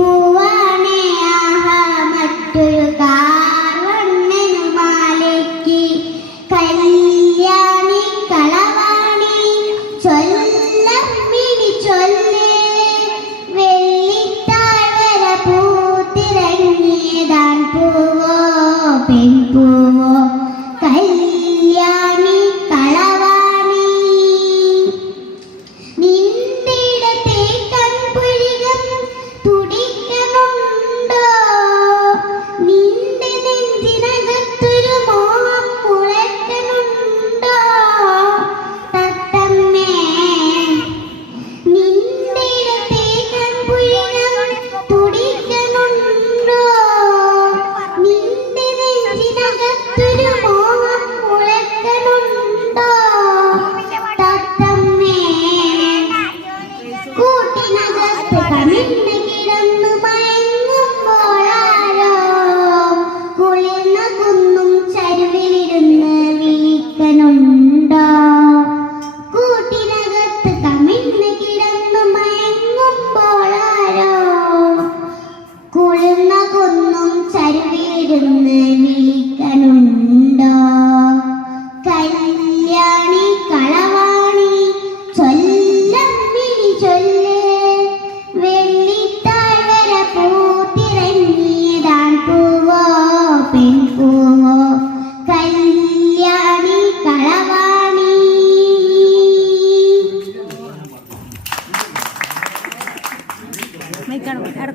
പൂവാണേ ആഹാ മറ്റൊരു കാർ വണ്ണനു മാലയ്ക്ക്. കല്യാണി കളവാണി ചൊല്ലമ്മിണി ചൊല്ലേ. വെള്ളിത്താഴ്വര പൂത്തിറങ്ങിയതാൻ പൂ Vem carro.